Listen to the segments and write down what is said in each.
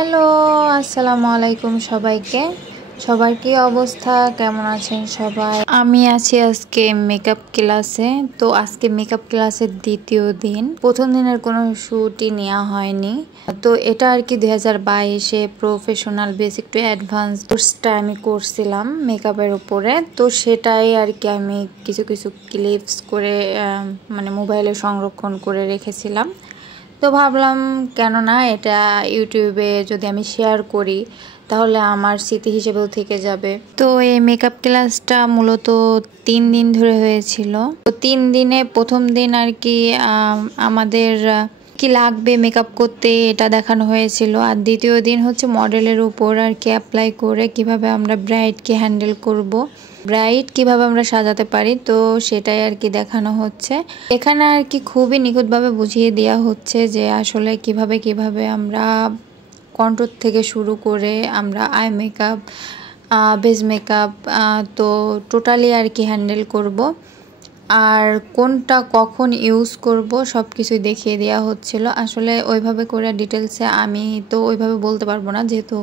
Hello, আসসালামু আলাইকুম সবাইকে। সবার কি অবস্থা, কেমন আছেন সবাই? আমি আছি আজকে মেকআপ ক্লাসে। তো আজকে মেকআপ ক্লাসের দ্বিতীয় দিন। প্রথম দিনের কোনো শ্যুটই নেওয়া হয়নি। তো এটা আর কি 2022-এ প্রফেশনাল বেসিক টু অ্যাডভান্স কোর্সটা আমি করছিলাম মেকআপের উপরে। তো সেটাই আর কি আমি কিছু কিছু ক্লিপস করে মানে মোবাইলে সংরক্ষণ করে রেখেছিলাম। তো ভাবলাম কেন না এটা ইউটিউবে যদি আমি শেয়ার করি তাহলে আমার স্মৃতি হিসেবেও থেকে যাবে। তো এই মেকআপ ক্লাসটা মূলত 3 দিন ধরে হয়েছিল। তো 3 দিনে প্রথম দিন আর কি আমাদের কি লাগবে মেকআপ করতে এটা দেখানো হয়েছিল, আর দ্বিতীয় দিন হচ্ছে মডেলের উপর আর কি অ্যাপ্লাই করে কিভাবে আমরা ব্রাইডকে হ্যান্ডেল করব, ব্রাইড কিভাবে আমরা সাজাতে পারি। তো সেটাই আর কি দেখানো হচ্ছে এখানে আর কি খুবই নিখুঁতভাবে বুঝিয়ে দেওয়া হচ্ছে যে আসলে কিভাবে আমরা কন্ট্রোল থেকে শুরু করে আমরা আই মেকআপ, বেস মেকআপ, তো টোটালি আর কি হ্যান্ডেল করব, আর কোনটা কখন ইউজ করব সব কিছুই দেখিয়ে দেওয়া হচ্ছিল। আসলে ওইভাবে করে ডিটেলসে আমি তো ওইভাবে বলতে পারবো না, যেহেতু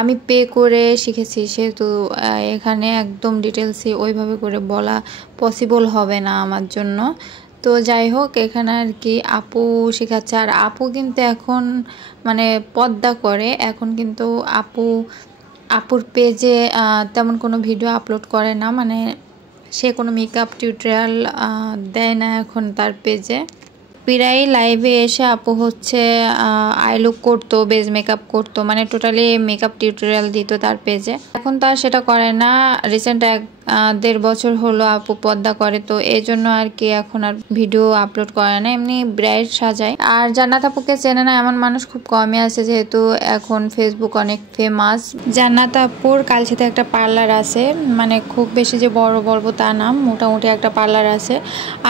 আমি পে করে শিখেছি, সেহেতু এখানে একদম ডিটেলসে ওইভাবে করে বলা পসিবল হবে না আমার জন্য। তো যাই হোক, এখানে আর কি আপু শেখাচ্ছে, আর আপু কিন্তু এখন মানে পর্দা করে। এখন কিন্তু আপুর পেজে তেমন কোনো ভিডিও আপলোড করে না, মানে সে কোনো মেকআপ টিউটোরিয়াল দেয় না এখন তার পেজে। প্রায় লাইভে এসে আপু হচ্ছে আই লুক করতো, বেজ মেকআপ করতো, মানে টোটালি মেকআপ টিউটোরিয়াল দিত তার পেজে। এখন তো আর সেটা করে না। রিসেন্ট 1-1.5 বছর হলো আপু পর্দা করে, তো এই জন্য আর কি এখন আর ভিডিও আপলোড করে না, এমনি ব্রাইড সাজায়। আর জান্নাত আপুকে চেনে না এমন মানুষ খুব কমই আছে, যেহেতু এখন ফেসবুক অনেক ফেমাস। জান্নাত আপুর কালচিতে একটা পার্লার আছে, মানে খুব বেশি যে বড় বলবো তা না, মোটামুটি একটা পার্লার আছে।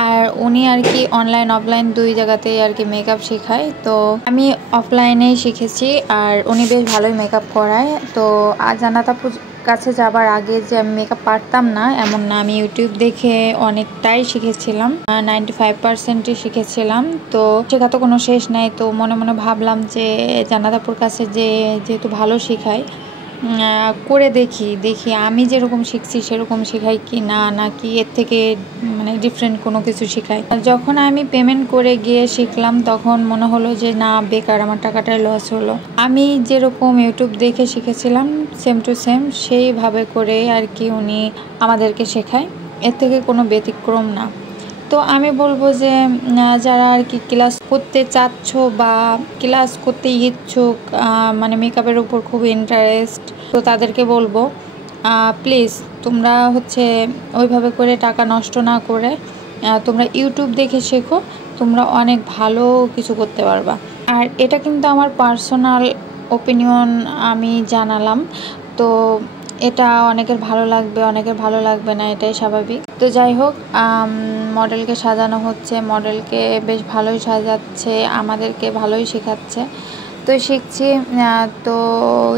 আর উনি আর কি অনলাইন অফলাইন দুই জায়গাতেই আর কি মেকআপ শেখায়। তো আমি অফলাইনেই শিখেছি, আর উনি বেশ ভালোই মেকআপ করায়। তো জান্নাত আপুর কাছে যাবার আগে যে আমি মেকআপ পারতাম না এমন না, আমি ইউটিউব দেখে অনেকটাই শিখেছিলাম, 95%ই শিখেছিলাম। তো শেখা তো কোনো শেষ নাই। তো মনে মনে ভাবলাম যে জান্নাত আপুর কাছে যেহেতু ভালো শেখায়, করে দেখি আমি যেরকম শিখছি সেরকম শেখাই কি না, নাকি এর থেকে মানে ডিফারেন্ট কোনো কিছু শেখাই। যখন আমি পেমেন্ট করে গিয়ে শিখলাম তখন মনে হলো যে না, বেকার, আমার টাকাটাই লস হলো। আমি যেরকম ইউটিউব দেখে শিখেছিলাম সেম টু সেম সেইভাবে করে আর কি উনি আমাদেরকে শেখায়, এর থেকে কোনো ব্যতিক্রম না। তো আমি বলবো যে যারা আর কি ক্লাস করতে চাচ্ছ বা ক্লাস করতে ইচ্ছুক, মানে মেকআপের উপর খুব ইন্টারেস্ট, তো তাদেরকে বলবো প্লিজ তোমরা হচ্ছে ওইভাবে করে টাকা নষ্ট না করে তোমরা ইউটিউব দেখে শেখো, তোমরা অনেক ভালো কিছু করতে পারবা। আর এটা কিন্তু আমার পার্সোনাল ওপিনিয়ন আমি জানালাম। তো এটা অনেকের ভালো লাগবে, অনেকের ভালো লাগবে না, এটাই স্বাভাবিক। তো যাই হোক, মডেলকে সাজানো হচ্ছে, মডেলকে বেশ ভালোই সাজাচ্ছে, আমাদেরকে ভালোই শেখাচ্ছে। তো শিখছি। তো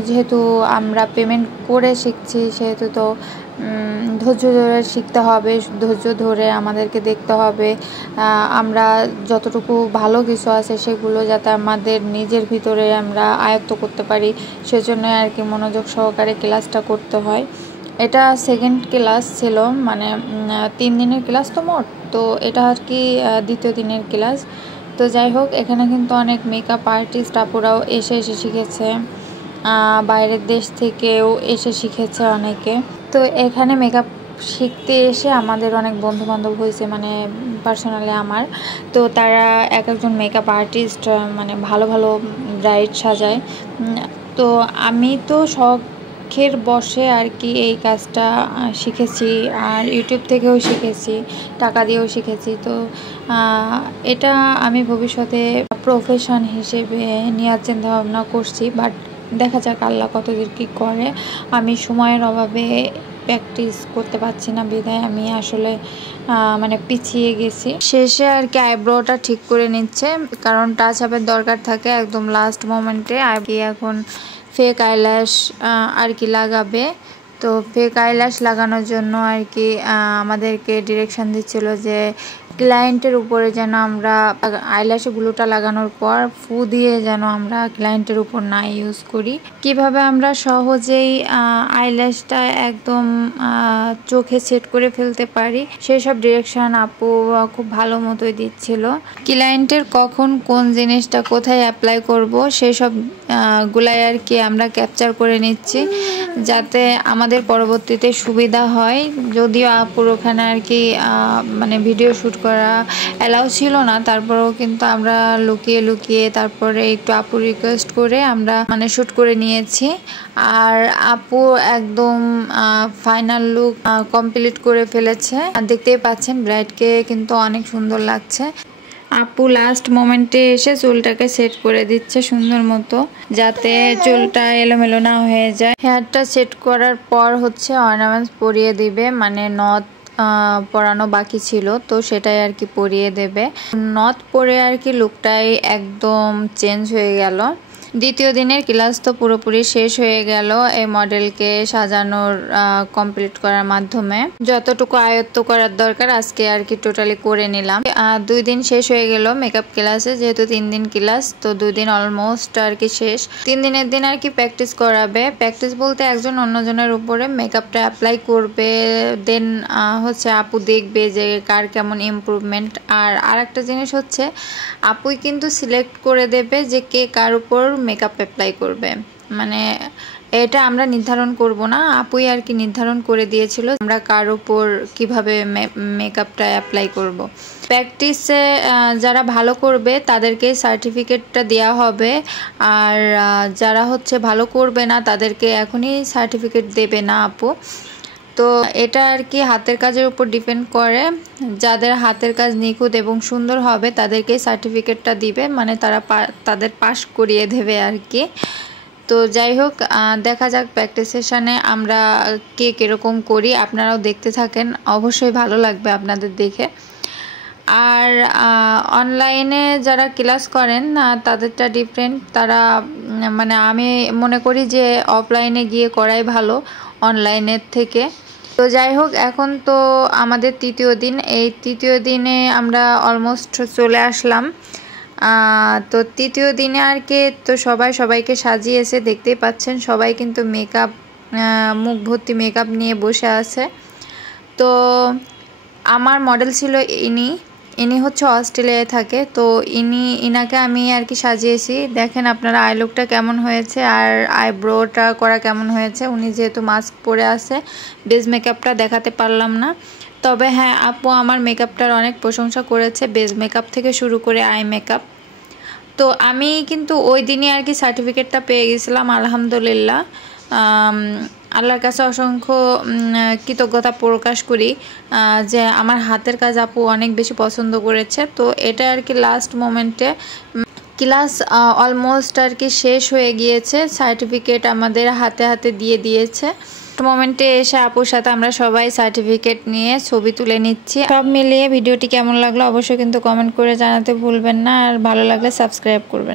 যেহেতু আমরা পেমেন্ট করে শিখছি সেহেতু তো ধৈর্য ধরে শিখতে হবে, ধৈর্য ধরে আমাদেরকে দেখতে হবে আমরা যতটুকু ভালো কিছু আছে সেগুলো যাতে আমাদের নিজের ভিতরে আমরা আয়ত্ত করতে পারি, সেজন্য আর কি মনোযোগ সহকারে ক্লাসটা করতে হয়। এটা সেকেন্ড ক্লাস ছিল, মানে 3 দিনের ক্লাস তো মোট, তো এটা আর কি দ্বিতীয় দিনের ক্লাস। তো যাই হোক, এখানে কিন্তু অনেক মেকআপ আর্টিস্ট আপুরাও এসে শিখেছে, বাইরের দেশ থেকেও এসে শিখেছে অনেকে। তো এখানে মেকআপ শিখতে এসে আমাদের অনেক বন্ধু বান্ধব হয়েছে, মানে পার্সোনালি আমার। তো তারা একজন মেকআপ আর্টিস্ট, মানে ভালো ভালো ব্রাইড সাজায়। তো আমি তো শখের বসে আর কি এই কাজটা শিখেছি, আর ইউটিউব থেকেও শিখেছি, টাকা দিয়েও শিখেছি। তো এটা আমি ভবিষ্যতে প্রফেশন হিসেবে নেওয়ার চিন্তা ভাবনা করছি, বাট দেখা যাক আল্লাহ কতদূর কী করে। আমি সময়ের অভাবে প্র্যাকটিস করতে পারছি না, বিধায় আমি আসলে মানে পিছিয়ে গেছি। শেষে আর কি আইব্রোটা ঠিক করে নিচ্ছে, কারণ টাচ আপের দরকার থাকে একদম লাস্ট মোমেন্টে। আর কি এখন ফেক আইল্যাশ আর কি লাগাবে। তো ফেক আইল্যাশ লাগানোর জন্য আর কি আমাদেরকে ডিরেকশন দিচ্ছিল যে ক্লায়েন্টের উপরে যেন আমরা আইল্যাশে গ্লুটা লাগানোর পর ফু দিয়ে যেন আমরা ক্লায়েন্টের উপর না ইউজ করি। কিভাবে আমরা সহজেই আইল্যাশটা একদম চোখে সেট করে ফেলতে পারি সেসব ডিরেকশন আপু খুব ভালো মতোই দিচ্ছিল। ক্লায়েন্টের কখন কোন জিনিসটা কোথায় অ্যাপ্লাই করব সেসব গুলাই আর কি আমরা ক্যাপচার করে নিচ্ছি যাতে আমাদের পরবর্তীতে সুবিধা হয়। যদিও আপুর ওখানে আর কি মানে ভিডিও শ্যুট করা অ্যালাউ ছিল না, তারপরেও কিন্তু আমরা লুকিয়ে লুকিয়ে তারপরে একটু আপু রিকোয়েস্ট করে আমরা মানে শ্যুট করে নিয়েছি। আর আপু একদম ফাইনাল লুক কমপ্লিট করে ফেলেছে, দেখতেই পাচ্ছেন ব্রাইডকে কিন্তু অনেক সুন্দর লাগছে। আপু লাস্ট মোমেন্টে এসে চুলটাকে সেট করে দিচ্ছে সুন্দর মতো যাতে চুলটা এলোমেলো না হয়ে যায়। হেয়ারটা সেট করার পর হচ্ছে অর্নামেন্টস পরিয়ে দিবে, মানে নথ পরানো বাকি ছিল তো সেটাই আর কি পরিয়ে দেবে। নথ পরে আর কি লুকটাই একদম চেঞ্জ হয়ে গেল। দ্বিতীয় দিনের ক্লাস তো পুরোপুরি শেষ হয়ে গেল এই মডেলকে সাজানোর কমপ্লিট করার মাধ্যমে। যতটুকু আয়ত্ত করার দরকার আজকে আর কি টোটালি করে নিলাম। 2 দিন শেষ হয়ে গেল মেকআপ ক্লাসে, যেহেতু 3 দিন ক্লাস তো 2 দিন অলমোস্ট আর কি শেষ। 3 দিনের দিন আর কি প্র্যাকটিস করাবে। প্র্যাকটিস বলতে একজন অন্যজনের উপরে মেকআপটা অ্যাপ্লাই করবে, দেন হচ্ছে আপু দেখবে যে কার কেমন ইমপ্রুভমেন্ট। আর আরেকটা জিনিস হচ্ছে আপুই কিন্তু সিলেক্ট করে দেবে যে কে কার উপর মেকআপ অ্যাপ্লাই করবে, মানে এটা আমরা নির্ধারণ করব না, আপুই আর কি নির্ধারণ করে দিয়েছিল আমরা কার উপর কিভাবে মেকআপটা অ্যাপ্লাই করব। প্র্যাকটিসে যারা ভালো করবে তাদেরকে সার্টিফিকেটটা দেওয়া হবে, আর যারা হচ্ছে ভালো করবে না তাদেরকে এখনই সার্টিফিকেট দেবে না আপু। তো এটা আর কি হাতের কাজের উপর ডিপেন্ড করে, যাদের হাতের কাজ নিখুঁত এবং সুন্দর হবে তাদেরকে সার্টিফিকেটটা দিবে, মানে তাদের পাস করিয়ে দেবে আর কি। তো যাই হোক, দেখা যাক প্র্যাকটিস সেশনে আমরা কে কীরকম করি, আপনারাও দেখতে থাকেন, অবশ্যই ভালো লাগবে আপনাদের দেখে। আর অনলাইনে যারা ক্লাস করেন তাদেরটা ডিফারেন্ট, তারা মানে আমি মনে করি যে অফলাইনে গিয়ে করাই ভালো অনলাইনের থেকে। তো যাই হোক, এখন তো আমাদের 3য় দিন, এই 3য় দিনে আমরা অলমোস্ট চলে আসলাম। তো 3য় দিনে আর কি তো সবাইকে সাজিয়েছে, দেখতেই পাচ্ছেন সবাই কিন্তু মেকআপ মুখ ভর্তি মেকআপ নিয়ে বসে আছে। তো আমার মডেল ছিল ইনি হচ্ছে অস্ট্রেলিয়ায় থাকে, তো ইনাকে আমি আর কি সাজিয়েছি। দেখেন আপনারা আই লুকটা কেমন হয়েছে আর আইব্রোটা করা কেমন হয়েছে। উনি যেহেতু মাস্ক পরে আছে বেস মেকআপটা দেখাতে পারলাম না, তবে হ্যাঁ আপু আমার মেকআপটার অনেক প্রশংসা করেছে, বেস মেকআপ থেকে শুরু করে আই মেকআপ। তো আমি কিন্তু ওই দিনই আর কি সার্টিফিকেটটা পেয়ে গেছিলাম আলহামদুলিল্লাহ। আল্লাহর কাছে অসংখ্য কৃতজ্ঞতা প্রকাশ করি যে আমার হাতের কাজ আপু অনেক বেশি পছন্দ করেছে। তো এটা আর কি লাস্ট মোমেন্টে ক্লাস অলমোস্ট আর কি শেষ হয়ে গিয়েছে, সার্টিফিকেট আমাদের হাতে হাতে দিয়ে দিয়েছে। মোমেন্টে এসে আপুর সাথে আমরা সবাই সার্টিফিকেট নিয়ে ছবি তুলে নিচ্ছি। সব মিলিয়ে ভিডিওটি কেমন লাগলো অবশ্যই কিন্তু কমেন্ট করে জানাতে ভুলবেন না, আর ভালো লাগলে সাবস্ক্রাইব করবেন।